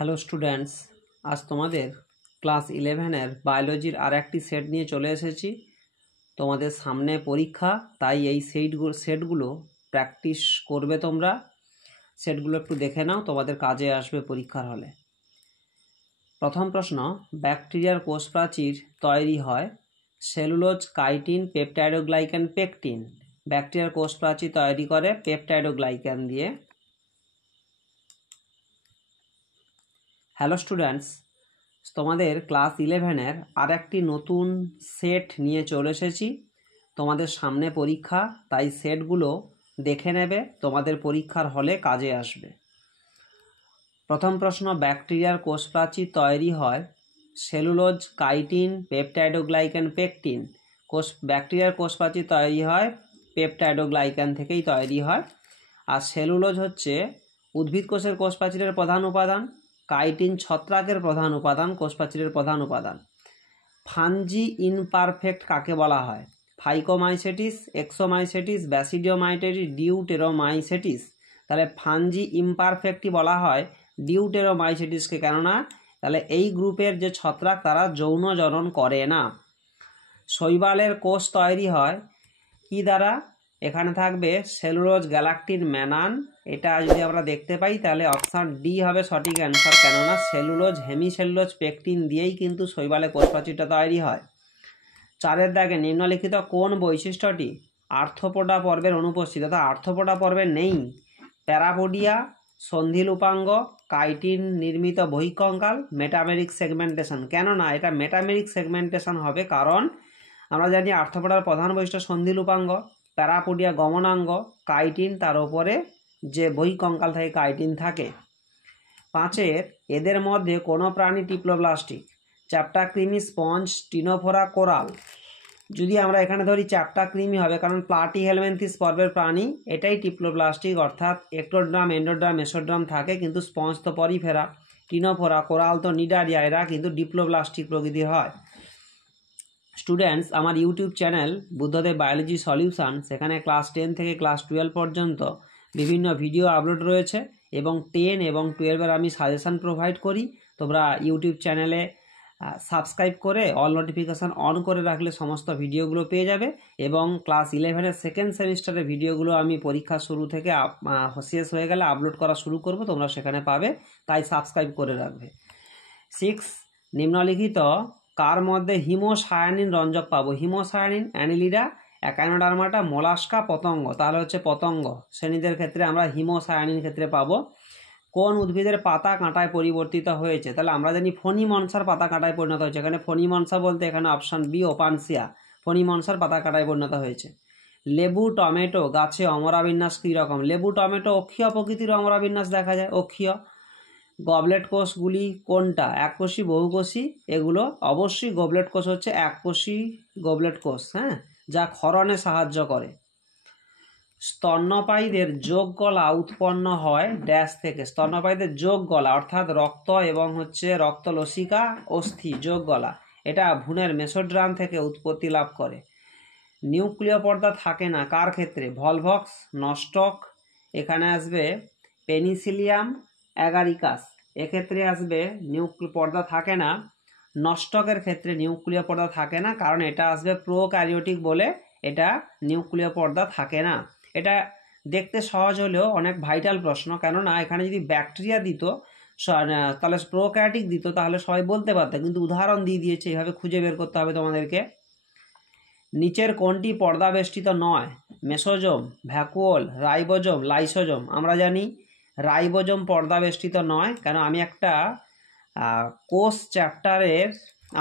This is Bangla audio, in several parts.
হ্যালো স্টুডেন্টস, আজ তোমাদের ক্লাস 11-এর বায়োলজির আর একটি সেট নিয়ে চলে এসেছি। তোমাদের সামনে পরীক্ষা, তাই এই সেটগুলো প্র্যাকটিস করবে তোমরা। সেটগুলো একটু দেখে নাও, তোমাদের কাজে আসবে পরীক্ষার হলে। প্রথম প্রশ্ন, ব্যাকটেরিয়ার কোষ প্রাচীর তৈরি হয় সেলুলোজ, কাইটিন, পেপটাইডোগ্লাইকান, পেকটিন। ব্যাকটেরিয়ার কোষ প্রাচীর তৈরি করে পেপটাইডোগ্লাইকান দিয়ে। হ্যালো স্টুডেন্টস, তোমাদের ক্লাস 11-এর আর একটি নতুন সেট নিয়ে চলে এসেছি। তোমাদের সামনে পরীক্ষা, তাই সেটগুলো দেখে নেবে, তোমাদের পরীক্ষার হলে কাজে আসবে। প্রথম প্রশ্ন, ব্যাকটেরিয়ার কোষ প্রাচীর তৈরি হয় সেলুলোজ, কাইটিন, পেপটাইডোগ্লাইকান, পেকটিন। ব্যাকটেরিয়ার কোষ প্রাচীর তৈরি হয় পেপটাইডোগ্লাইকান থেকেই তৈরি হয়। আর সেলুলোজ হচ্ছে উদ্ভিদ কোষের কোষ প্রাচীরের প্রধান উপাদান, কাইটিন ছত্রাকের প্রধান উপাদান, কোষ প্রাচীরের প্রধান উপাদান। ফাঞ্জি ইনপারফেক্ট কাকে বলা হয়? ফাইকোমাইসেটিস, এক্সোমাইসেটিস, ব্যাসিডিওমাইসেটিস, ডিউটেরোমাইসেটিস। তাহলে ফাঞ্জি ইমপারফেক্টই বলা হয় ডিউটেরোমাইসেটিসকে, কেননা তাহলে এই গ্রুপের যে ছত্রাক তারা যৌন জনন করে না। শৈবালের কোষ তৈরি হয় কি দ্বারা? এখানে থাকবে সেলুলোজ, গ্যালাক্টিন, ম্যানান। এটা যদি আমরা দেখতে পাই তাহলে অপশান ডি হবে সঠিক অ্যান্সার, কেননা সেলুলোজ, হেমিসেলুলোজ, পেকটিন দিয়েই কিন্তু শৈবালের কোষ প্রাচীরটা তৈরি হয়। 4-এর দাগে নিম্নলিখিত কোন বৈশিষ্ট্যটি আর্থ্রোপোডা পর্বের অনুপস্থিত? অর্থাৎ আর্থ্রোপোডা পর্বে নেই। প্যারাপোডিয়া, সন্ধিলুপাঙ্গ, কাইটিন নির্মিত বহিঃকঙ্কাল, মেটামেরিক সেগমেন্টেশন। কেননা এটা মেটামেরিক সেগমেন্টেশন হবে, কারণ আমরা জানি আর্থ্রোপোডার প্রধান বৈশিষ্ট্য সন্ধিলুপাঙ্গ, প্যারাপোডিয়া গমনাঙ্গ, কাইটিন তার উপরে যে বহিঃকঙ্কাল থেকে কাইটিন থাকে। 5-এর এদের মধ্যে কোনো প্রাণী টিপ্লোব্লাস্টিক? চ্যাপ্টা ক্রিমি, স্পঞ্জ, টিনোফোরা, কোরাল। যদি আমরা এখানে ধরি চ্যাপ্টা ক্রিমি হবে, কারণ প্লাটিহেলমিনথিস পর্বের প্রাণী, এটাই টিপ্লোব্লাস্টিক, অর্থাৎ এক্টোড্রাম, এন্ডোড্রাম, মেসোড্রাম থাকে, কিন্তু স্পঞ্জ তো পরিফেরা। টিনোফোরা, কোরাল তো নিডারিয়া, এরা কিন্তু ডিপ্লোব্লাস্টিক প্রকৃতির হয়। স্টুডেন্টস, আমার YouTube channel Buddhadeb biology solution, সেখানে ক্লাস 10 থেকে ক্লাস 12 পর্যন্ত বিভিন্ন ভিডিও আপলোড রয়েছে, এবং 10 এবং 12-এর আমি সাজেশান প্রোভাইড করি। তোমরা ইউটিউব চ্যানেলে সাবস্ক্রাইব করে অল নোটিফিকেশান অন করে রাখলে সমস্ত ভিডিওগুলো পেয়ে যাবে, এবং ক্লাস 11-এর সেকেন্ড সেমিস্টারের ভিডিওগুলো আমি পরীক্ষা শুরু থেকে শেষ হয়ে গেলে আপলোড করা শুরু করব, তোমরা সেখানে পাবে, তাই সাবস্ক্রাইব করে রাখবে। 6, নিম্নলিখিত কার মধ্যে হিমোসায়ানিন রঞ্জক পাবো? হিমোসায়ানিন, অ্যানিলিডা, অ্যাকাইনোডার্মাটা, মোলাস্কা, পতঙ্গ। তাহলে হচ্ছে পতঙ্গ শ্রেণীদের ক্ষেত্রে আমরা হিমোসায়ানিন ক্ষেত্রে পাবো। কোন উদ্ভিদের পাতা কাঁটায় পরিবর্তিত হয়েছে? তাহলে আমরা জানি ফণিমনসার পাতা কাঁটায় পরিণত হয়েছে। এখানে ফণিমনসা বলতে এখানে অপশান বি, ওপানসিয়া, ফণিমনসার পাতা কাঁটায় পরিণত হয়েছে। লেবু, টমেটো গাছে অমরাবিন্যাস কী রকম? লেবু, টমেটো অক্ষীয় প্রকৃতির অমরাবিন্যাস দেখা যায়, অক্ষীয়। গবলেট কোষগুলি কোনটা? এককোষী, বহুকোষী? এগুলো অবশ্যই গবলেট কোষ হচ্ছে এককোষী গবলেট কোষ, হ্যাঁ, যা ক্ষরণে সাহায্য করে। স্তন্যপায়ীদের যোগ গলা উৎপন্ন হয় ড্যাশ থেকে? স্তন্যপায়ীদের যোগ গলা অর্থাৎ রক্ত এবং রক্তলসিকা অস্থি যোগ গলা, এটা ভ্রূণের মেসোড্রাম থেকে উৎপত্তি লাভ করে। নিউক্লিয় পর্দা থাকে না কার ক্ষেত্রে? ভলভক্স, নস্টক, এখানে আসবে পেনিসিলিয়াম অ্যাগারিকাস, এক্ষেত্রে আসবে পর্দা থাকে না। নস্টকের ক্ষেত্রে নিউক্লিয় পর্দা থাকে না, কারণ এটা আসবে প্রোক্যারিওটিক বলে এটা নিউক্লিয় পর্দা থাকে না। এটা দেখতে সহজ হলেও অনেক ভাইটাল প্রশ্ন, কেননা এখানে যদি ব্যাকটেরিয়া দিত তাহলে প্রোক্যারিওটিক দিত, তাহলে সবাই বলতে পারত, কিন্তু উদাহরণ দিয়ে দিয়েছে, এইভাবে খুঁজে বের করতে হবে তোমাদেরকে। নিচের কোনটি পর্দা বেষ্টিত নয়? Mesosome, vacuole, ribosome, lysosome. আমরা জানি রাইবোজোম পর্দা বেষ্টিত নয়, কেন আমি একটা কোষ চ্যাপ্টারের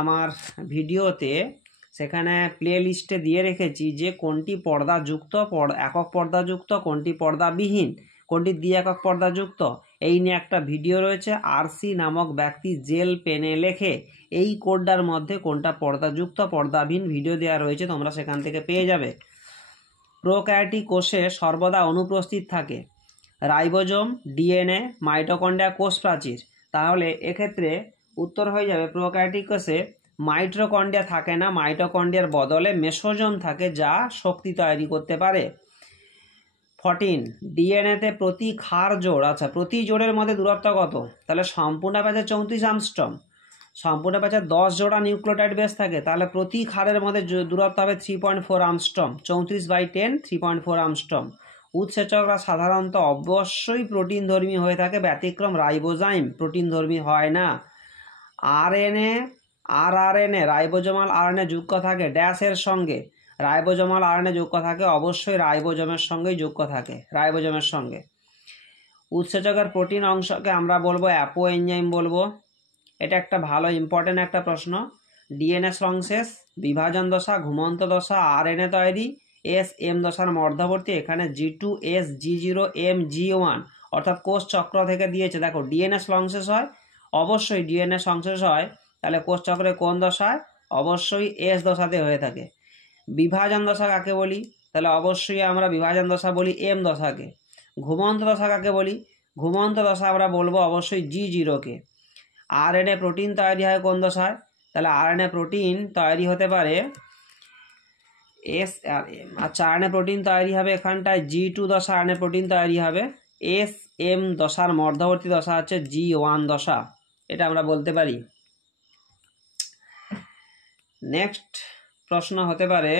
আমার ভিডিওতে সেখানে প্লে লিস্টে দিয়ে রেখেছি যে কোনটি পর্দাযুক্ত, একক পর্দাযুক্ত, কোনটি পর্দাবিহীন, কোনটি দ্বি-একক পর্দাযুক্ত, এই নিয়ে একটা ভিডিও রয়েছে। আরসি নামক ব্যক্তি জেল পেনে লেখে এই কোডটার মধ্যে কোনটা পর্দাযুক্ত, পর্দাবিহীন ভিডিও দেওয়া রয়েছে, তোমরা সেখান থেকে পেয়ে যাবে। প্রোক্যারিওটিক কোষে সর্বদা অনুপস্থিত থাকে রাইবোজোম, ডিএনএ, মাইটোকন্ড্রিয়া, কোষ প্রাচীর। তাহলে এক্ষেত্রে উত্তর হয়ে যাবে প্রোক্যারিওটিক কোষে মাইটোকন্ড্রিয়া থাকে না, মাইটোকন্ড্রিয়ার বদলে মেসোজোম থাকে, যা শক্তি তৈরি করতে পারে। 14 ডিএনএতে প্রতি ক্ষার জোড়, আচ্ছা প্রতি জোড়ের মধ্যে দূরত্ব কত? তাহলে সম্পূর্ণ ব্যাচে 34 আর্মস্ট্রং, সম্পূর্ণ ব্যাচে 10 জোড়া নিউক্লিওটাইড বেস থাকে, তাহলে প্রতি ক্ষারের মধ্যে দূরত্ব হবে 3.4 আর্মস্ট্রং। 34/10 3.4 আর্মস্ট্রং। উৎসেচকরা সাধারণত অবশ্যই প্রোটিন ধর্মী হয়ে থাকে, ব্যতিক্রম রাইবোজাইম প্রোটিন ধর্মী হয় না। আরআরএনএ রাইবোজোমাল আরএনএ যুক্ত থাকে ড্যাশের সঙ্গে, রাইবোজোমাল আরএনএ যুক্ত থাকে অবশ্যই রাইবোজোমের সঙ্গেই যুক্ত থাকে, রাইবোজোমের সঙ্গে। উৎসেচকের প্রোটিন অংশকে আমরা বলবো অ্যাপো এনজাইম বলবো। এটা একটা ভালো ইম্পর্টেন্ট একটা প্রশ্ন। ডিএনএ সংশ্লেষ, বিভাজন দশা, ঘুমন্ত দশা, আরএনএ তৈরি, এস-এম দশার মধ্যবর্তী, এখানে G2S G0M G1 অর্থাৎ কোষ চক্র থেকে দিয়েছে। দেখো ডিএনএ সংশ্লেষ হয়, অবশ্যই ডিএনএ সংশ্লেষ হয়, তাহলে কোষ চক্রে কোন দশায়? অবশ্যই এস দশাতে হয়ে থাকে। বিভাজন দশা কাকে বলি? তাহলে অবশ্যই আমরা বিভাজন দশা বলি এম দশাকে। ঘুমন্ত দশা কাকে বলি? ঘুমন্ত দশা আমরা বলবো অবশ্যই G0কে। আরএনএ প্রোটিন তৈরি হয় কোন দশায়? তাহলে আরএনএ প্রোটিন তৈরি হতে পারে এস-আর-এম। আচ্ছা আরএনএ প্রোটিন তৈরি হবে এখানটায় G2 দশা, আরএনএ প্রোটিন তৈরি হবে। এস-এম দশার মধ্যবর্তী দশা হচ্ছে G1 দশা, এটা আমরা বলতে পারি। নেক্সট প্রশ্ন হতে পারে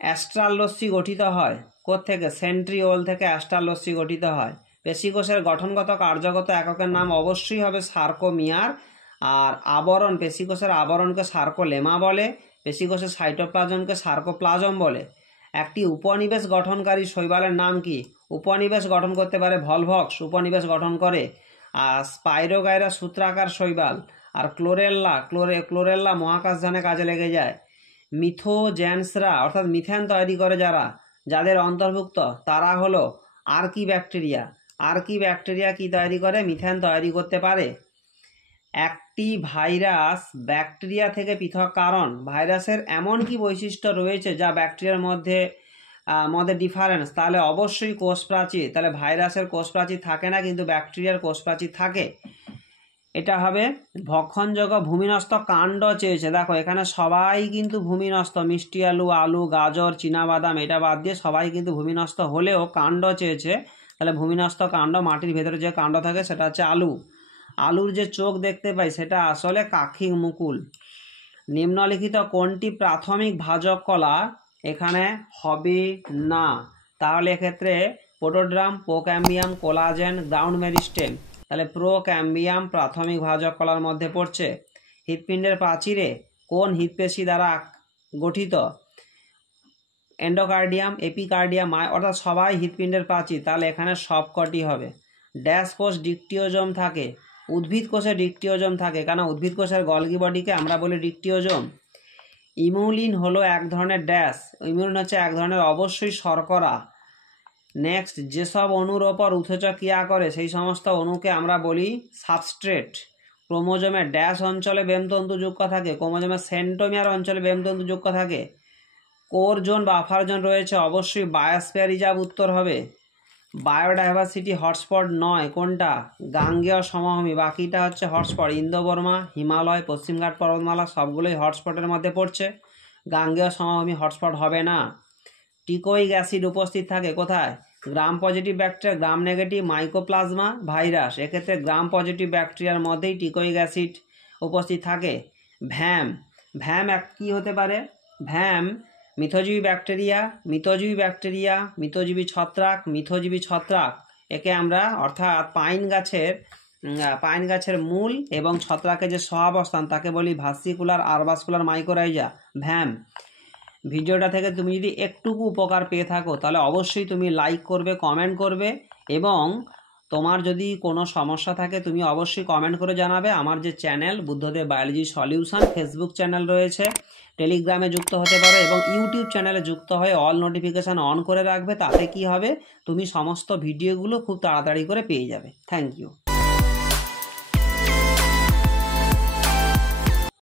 অ্যাস্ট্রাল রশ্মি গঠিত হয় কোত্থেকে? সেন্ট্রিওল থেকে অ্যাস্ট্রাল রশ্মি গঠিত হয়। পেশিকোষের গঠনগত কার্যগত এককের নাম অবশ্যই হবে সার্কোমিয়ার। আর আবরণ, পেশিকোষের আবরণকে সার্কোলেমা বলে, পেশিকোষের সাইটোপ্লাজমকে সার্কোপ্লাজম বলে। একটি উপনিবেশ গঠনকারী শৈবালের নাম কি? উপনিবেশ গঠন করতে পারে ভলভক্স, উপনিবেশ গঠন করে। আর স্পাইরোগাইরা সূত্রাকার শৈবাল। আর ক্লোরেল্লা মহাকাশযানে কাজে লেগে যায়। মিথোজেন্সরা অর্থাৎ মিথেন তৈরি করে যাদের অন্তর্ভুক্ত তারা হলো আর্কি ব্যাকটেরিয়া। আর্কি ব্যাকটেরিয়া কি তৈরি করে? মিথেন তৈরি করতে পারে। একটি ভাইরাস ব্যাকটেরিয়া থেকে পৃথক কারণ, ভাইরাসের এমন কি বৈশিষ্ট্য রয়েছে যা ব্যাকটেরিয়ার মধ্যে ডিফারেন্স? তাহলে অবশ্যই কোষ প্রাচীর। তাহলে ভাইরাসের কোষ প্রাচীর থাকে না, কিন্তু ব্যাকটেরিয়ার কোষ প্রাচীর থাকে। এটা হবে ভক্ষণযোগ্য। ভূমিনস্থ কাণ্ড চেয়েছে, দেখো এখানে সবাই কিন্তু ভূমিনস্থ, মিষ্টি আলু, আলু, গাজর, চীনাবাদাম এটা বাদ দিয়ে সবাই কিন্তু ভূমিনস্থ, হলেও কাণ্ড চেয়েছে। তাহলে ভূমিনস্থ কাণ্ড, মাটির ভেতরে যে কাণ্ড থাকে সেটা হচ্ছে আলু। আলুর যে চোখ দেখতে পাই সেটা আসলে কাক্ষিক মুকুল। নিম্নলিখিত কোনটি প্রাথমিক ভাজক কলা? এখানে হবে না, তাহলে এক্ষেত্রে পোটোড্রাম, প্রোক্যাম্বিয়াম, কোলাজেন, গ্রাউন্ড মেরিস্টেম। তাহলে প্রোক্যাম্বিয়াম প্রাথমিক ভাজক কলার মধ্যে পড়ছে। হৃৎপিণ্ডের প্রাচীরে কোন হৃৎপেশি দ্বারা গঠিত? এন্ডোকার্ডিয়াম, এপিকার্ডিয়াম, অর্থাৎ সবাই হৃৎপিণ্ডের প্রাচীর, তাহলে এখানে সবকটি হবে। ড্যাশ কোষ ডিকটিওজোম থাকে? উদ্ভিদ কোষে ডিকটিওজোম থাকে, কারণ উদ্ভিদ কোষের গলগি বডিকে আমরা বলি ডিকটিওজোম। ইমিউলিন হলো এক ধরনের ড্যাশ, ইমিউলিন হচ্ছে এক ধরনের অবশ্যই শর্করা। নেক্সট, যেসব অণুর ওপর উৎসেচক ক্রিয়া করে সেই সমস্ত অণুকে আমরা বলি সাবস্ট্রেট। ক্রোমোজোমের ড্যাশ অঞ্চলে বেমতন্তু যুক্ত থাকে? ক্রোমোজোমের সেন্ট্রোমিয়ার অঞ্চলে বেমতন্তু যুক্ত থাকে। কোর জোন বাফার জোন রয়েছে? অবশ্যই বায়োস্ফিয়ার রিজার্ভ উত্তর হবে। বায়োডাইভার্সিটি হটস্পট নয় কোনটা? গাঙ্গেয় সমভূমি, বাকিটা হচ্ছে হটস্পট। ইন্দো-বর্মা, হিমালয়, পশ্চিমঘাট পর্বতমালা সবগুলোই হটস্পটের মধ্যে পড়ছে। গাঙ্গেয় সমভূমি হটস্পট হবে না। টিকোইক অ্যাসিড উপস্থিত থাকে কোথায়? Gram positive bacteria, gram negative, mycoplasma, virus. এক্ষেত্রে গ্রাম পজিটিভ ব্যাকটেরিয়ার মধ্যেই টিকোইক অ্যাসিড উপস্থিত থাকে। ভ্যাম কি হতে পারে? ভ্যাম মিথজীবী ব্যাকটেরিয়া, মিথজীবী ছত্রাক। একে আমরা অর্থাৎ পাইন গাছের মূল এবং ছত্রাকের যে সহাবস্থান তাকে বলি ভাস্কিকুলার আরবাসকুলার মাইকোরাইজা, ভ্যাম। ভিডিওটা থেকে তুমি যদি একটুকু উপকার পেয়ে থাকো তাহলে অবশ্যই তুমি লাইক করবে, কমেন্ট করবে, এবং তোমার যদি কোনো সমস্যা থাকে তুমি অবশ্যই কমেন্ট করে জানাবে। আমার যে channel Buddhadeb biology solution Facebook channel রয়েছে, টেলিগ্রামে যুক্ত হতে পারো এবং ইউটিউব চ্যানেলে যুক্ত হয়ে অল নোটিফিকেশান অন করে রাখবে। তাতে কি হবে, তুমি সমস্ত ভিডিওগুলো খুব তাড়াতাড়ি করে পেয়ে যাবে। Thank you.